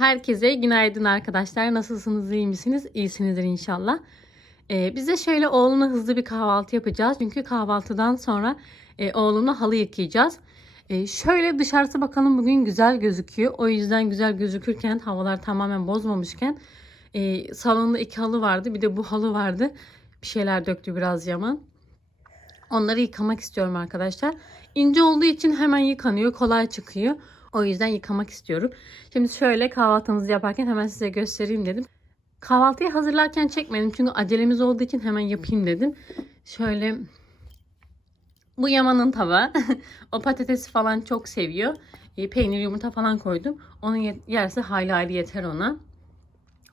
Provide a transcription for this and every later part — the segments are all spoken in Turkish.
Herkese günaydın arkadaşlar. Nasılsınız, iyi misiniz? İyisinizdir inşallah. Ee, biz de şöyle oğlumla hızlı bir kahvaltı yapacağız. Çünkü kahvaltıdan sonra e, oğlumla halı yıkayacağız. Ee, şöyle dışarısı bakalım bugün güzel gözüküyor. O yüzden güzel gözükürken havalar tamamen bozmamışken e, salonda iki halı vardı. Bir de bu halı vardı. Bir şeyler döktü biraz Yaman. Onları yıkamak istiyorum arkadaşlar. İnce olduğu için hemen yıkanıyor, kolay çıkıyor. O yüzden yıkamak istiyorum. Şimdi şöyle kahvaltımızı yaparken hemen size göstereyim dedim. Kahvaltıyı hazırlarken çekmedim çünkü acelemiz olduğu için hemen yapayım dedim. Şöyle bu Yaman'ın tava. o patatesi falan çok seviyor. E, peynir yumurta falan koydum. Onun ye- yerse hayli hayli yeter ona.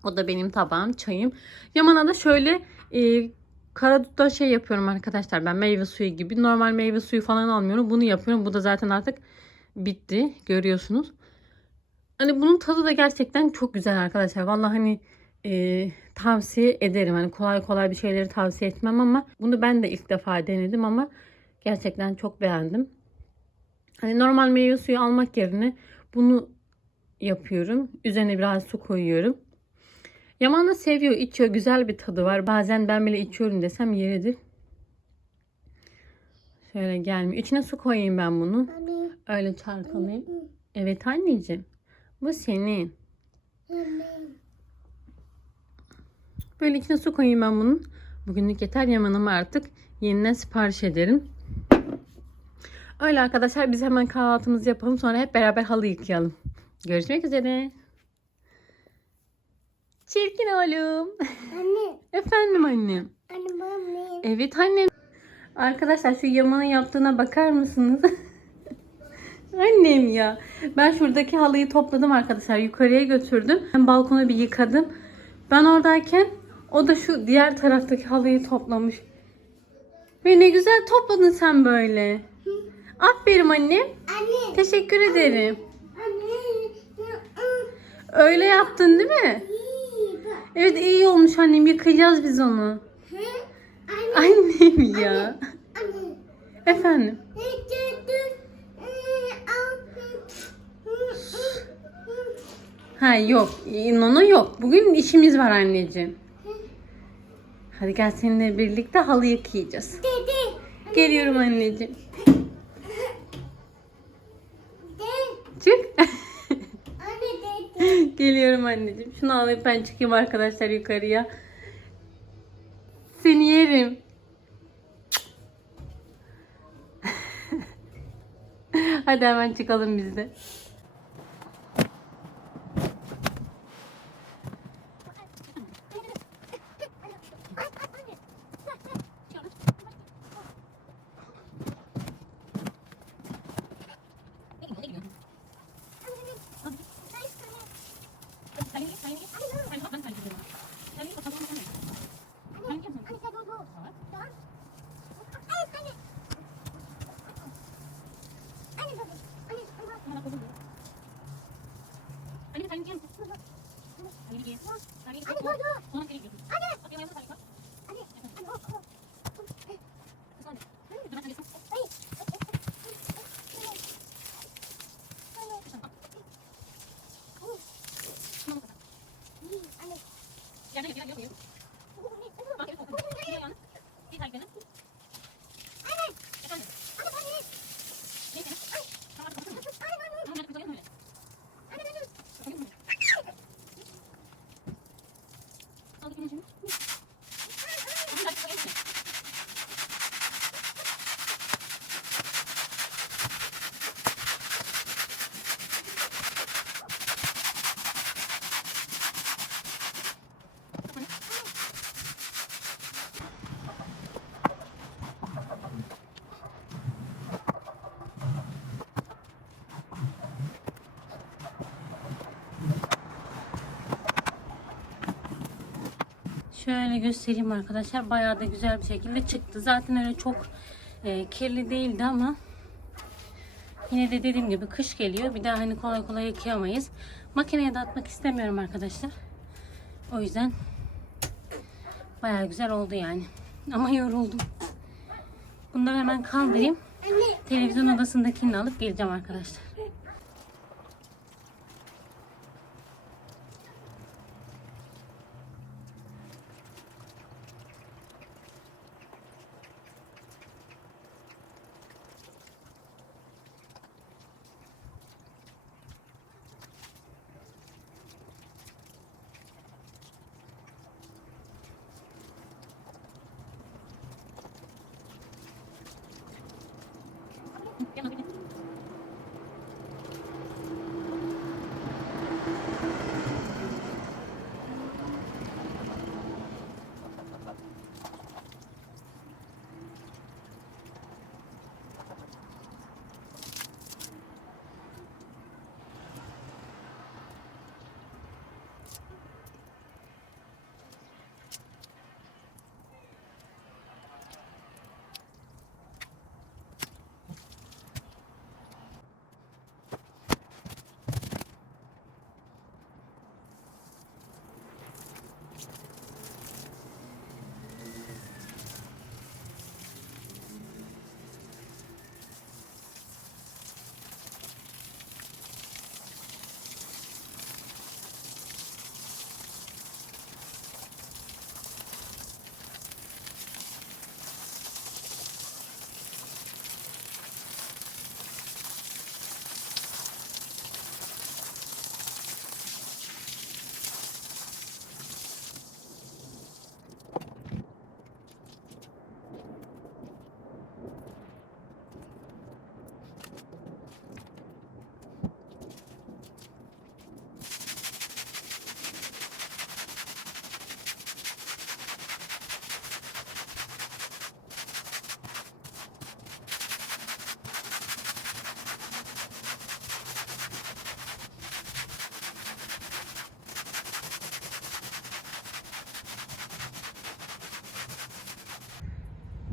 O da benim tabağım, çayım. Yaman'a da şöyle e, karadutta şey yapıyorum arkadaşlar. Ben meyve suyu gibi. Normal meyve suyu falan almıyorum. Bunu yapıyorum. Bu da zaten artık bitti. Görüyorsunuz. Hani bunun tadı da gerçekten çok güzel arkadaşlar. Vallahi hani e, tavsiye ederim. Hani kolay kolay bir şeyleri tavsiye etmem ama bunu ben de ilk defa denedim ama gerçekten çok beğendim. Hani normal meyve suyu almak yerine bunu yapıyorum. Üzerine biraz su koyuyorum. Yaman da seviyor, içiyor. Güzel bir tadı var. Bazen ben bile içiyorum desem yeridir. Şöyle gelmiyor. İçine su koyayım ben bunu. Anne, Öyle çalkalayayım. Evet anneciğim. Bu senin. anne. Böyle içine su koyayım ben bunun. Bugünlük yeter Yaman'ıma artık yeniden sipariş ederim. Öyle arkadaşlar biz hemen kahvaltımızı yapalım. Sonra hep beraber halı yıkayalım. Görüşmek üzere. Çirkin oğlum. Anne, Efendim annem. anne mami. Evet annem. Arkadaşlar şu Yaman'ın yaptığına bakar mısınız? annem ya. Ben şuradaki halıyı topladım arkadaşlar. Yukarıya götürdüm. Ben balkonu bir yıkadım. Ben oradayken o da şu diğer taraftaki halıyı toplamış. Ve ne güzel topladın sen böyle. Aferin annem. Anne, Teşekkür ederim. anne. Öyle yaptın değil mi? İyi. Evet iyi olmuş annem. Yıkayacağız biz onu. Hı? Anne, Annem ya. anne. Efendim. Ne dedin? Ee, al. Hı, hı, hı. Ha yok. Nono yok. Bugün işimiz var anneciğim. Hadi gel seninle birlikte halı yıkayacağız. Dede, Geliyorum anneciğim. Çık. Anne dede. Geliyorum anneciğim. Şunu alayım ben çıkayım arkadaşlar yukarıya. Seni yerim. Hadi hemen çıkalım biz de. 你你你。Şöyle göstereyim arkadaşlar. Bayağı da güzel bir şekilde çıktı. Zaten öyle çok e, kirli değildi ama yine de dediğim gibi kış geliyor. Bir daha hani kolay kolay yıkayamayız. Makineye de atmak istemiyorum arkadaşlar. O yüzden bayağı güzel oldu yani. Ama yoruldum. Bunları hemen kaldırayım. Televizyon odasındakini alıp geleceğim arkadaşlar.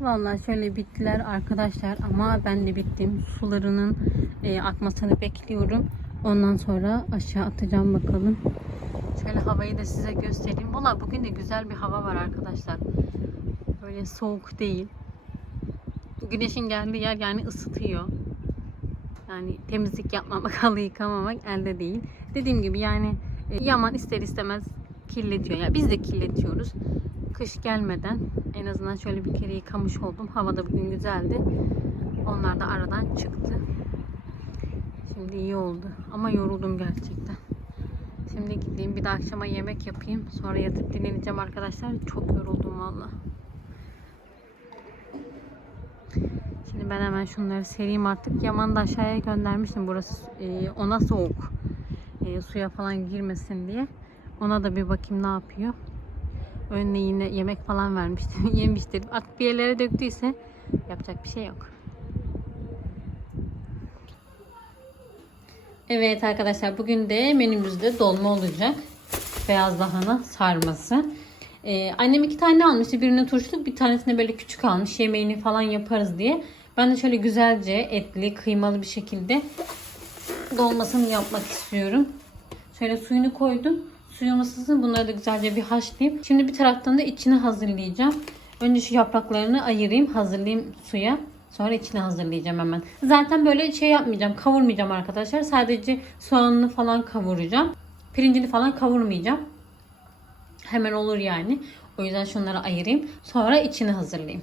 Vallahi şöyle bittiler arkadaşlar ama ben de bittim. Sularının e, akmasını bekliyorum. Ondan sonra aşağı atacağım bakalım. Şöyle havayı da size göstereyim. Valla bugün de güzel bir hava var arkadaşlar. Böyle soğuk değil. Güneşin geldiği yer yani ısıtıyor. Yani temizlik yapmamak, halı yıkamamak elde değil. Dediğim gibi yani e, yaman ister istemez kirletiyor. Yani biz de kirletiyoruz. Kış gelmeden en azından şöyle bir kere yıkamış oldum. Hava da bugün güzeldi. Onlar da aradan çıktı. Şimdi iyi oldu. Ama yoruldum gerçekten. Şimdi gideyim bir de akşama yemek yapayım. Sonra yatıp dinleneceğim arkadaşlar. Çok yoruldum valla. Şimdi ben hemen şunları sereyim artık. Yaman'ı da aşağıya göndermiştim. Burası e, ona soğuk. E, suya falan girmesin diye. Ona da bir bakayım ne yapıyor. Önüne yine yemek falan vermiştim. Yemiştir. Artık bir yerlere döktüyse yapacak bir şey yok. Evet arkadaşlar bugün de menümüzde dolma olacak. Beyaz lahana sarması. Ee, annem iki tane almıştı. Birini turşuluk bir tanesini böyle küçük almış. Yemeğini falan yaparız diye. Ben de şöyle güzelce etli kıymalı bir şekilde dolmasını yapmak istiyorum. Şöyle suyunu koydum. Suyum ısınsın. Bunları da güzelce bir haşlayayım. Şimdi bir taraftan da içini hazırlayacağım. Önce şu yapraklarını ayırayım. Hazırlayayım suya. Sonra içini hazırlayacağım hemen. Zaten böyle şey yapmayacağım. Kavurmayacağım arkadaşlar. Sadece soğanını falan kavuracağım. Pirincini falan kavurmayacağım. Hemen olur yani. O yüzden şunları ayırayım. Sonra içini hazırlayayım.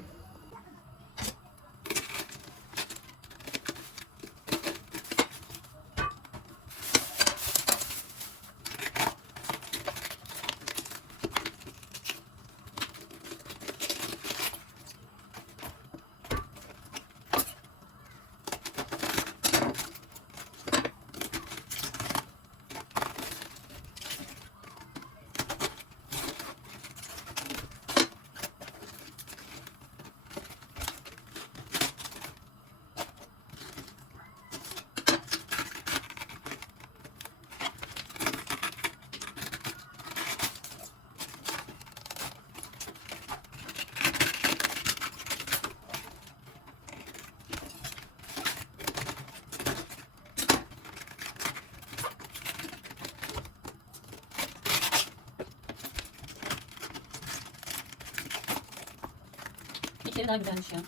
İçeri daha güzelmiş ya.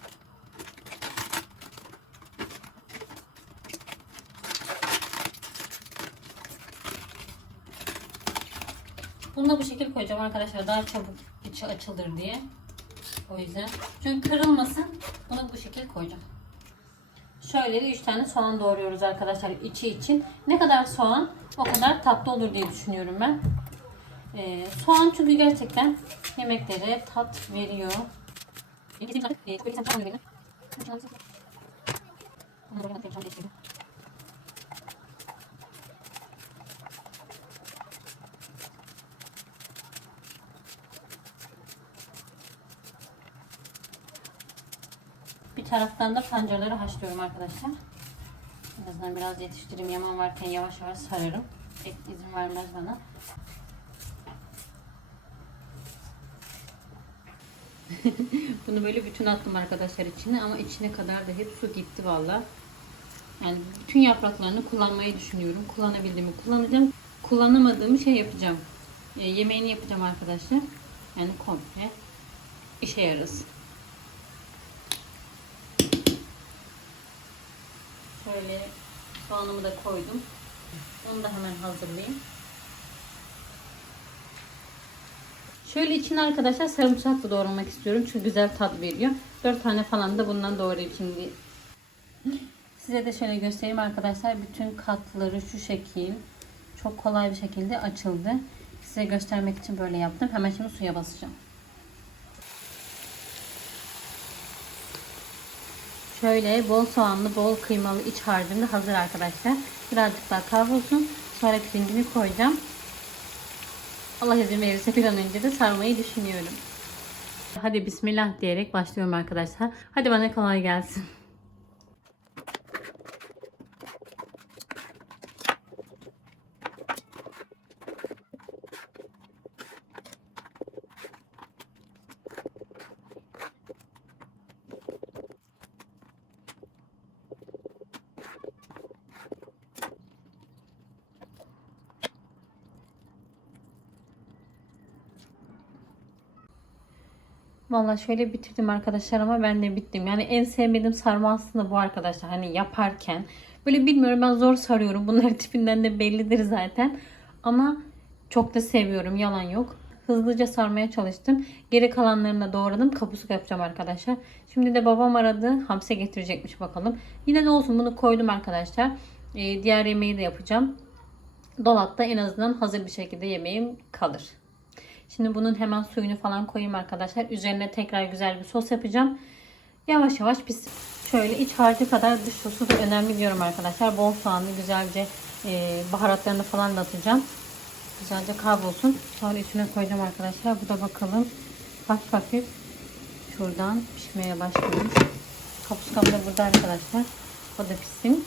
Bunu da bu şekil koyacağım arkadaşlar. Daha çabuk içi açılır diye. O yüzden. Çünkü kırılmasın. Bunu bu şekil koyacağım. Şöyle de 3 tane soğan doğruyoruz arkadaşlar içi için. Ne kadar soğan o kadar tatlı olur diye düşünüyorum ben. Ee, soğan çünkü gerçekten yemeklere tat veriyor. Bir taraftan da pancarları haşlıyorum arkadaşlar. En azından biraz yetiştireyim. Yaman varken yavaş yavaş sararım. Et izin vermez bana. Bunu böyle bütün attım arkadaşlar içine ama içine kadar da hep su gitti valla. Yani bütün yapraklarını kullanmayı düşünüyorum. Kullanabildiğimi kullanacağım. Kullanamadığımı şey yapacağım. E, yemeğini yapacağım arkadaşlar. Yani komple işe yarasın. Şöyle soğanımı da koydum. Onu da hemen hazırlayayım. Şöyle içine arkadaşlar sarımsak da doğramak istiyorum. Çünkü güzel tat veriyor. 4 tane falan da bundan doğrayayım şimdi. Size de şöyle göstereyim arkadaşlar. Bütün katları şu şekil. Çok kolay bir şekilde açıldı. Size göstermek için böyle yaptım. Hemen şimdi suya basacağım. Şöyle bol soğanlı, bol kıymalı iç harcım da hazır arkadaşlar. Birazcık daha kavrulsun. Sonra pirincini koyacağım. Allah izin verirse bir an önce de sarmayı düşünüyorum. Hadi bismillah diyerek başlıyorum arkadaşlar. Hadi bana kolay gelsin. Vallahi şöyle bitirdim arkadaşlar ama ben de bittim. Yani en sevmediğim sarma aslında bu arkadaşlar. Hani yaparken. Böyle bilmiyorum ben zor sarıyorum. Bunların tipinden de bellidir zaten. Ama çok da seviyorum. Yalan yok. Hızlıca sarmaya çalıştım. Geri kalanlarını da doğradım. Kapuska yapacağım arkadaşlar. Şimdi de babam aradı. Hamse getirecekmiş bakalım. Yine de olsun bunu koydum arkadaşlar. Ee, diğer yemeği de yapacağım. Dolapta en azından hazır bir şekilde yemeğim kalır. Şimdi bunun hemen suyunu falan koyayım arkadaşlar. Üzerine tekrar güzel bir sos yapacağım. Yavaş yavaş pişsin. Şöyle iç harcı kadar dış sosu da önemli diyorum arkadaşlar. Bol soğanlı güzelce e, baharatlarını falan da atacağım. Güzelce kavrulsun. Sonra içine koyacağım arkadaşlar. Bu da bakalım hafif hafif şuradan pişmeye başlamış. Kapuskam da burada arkadaşlar. O da pişsin.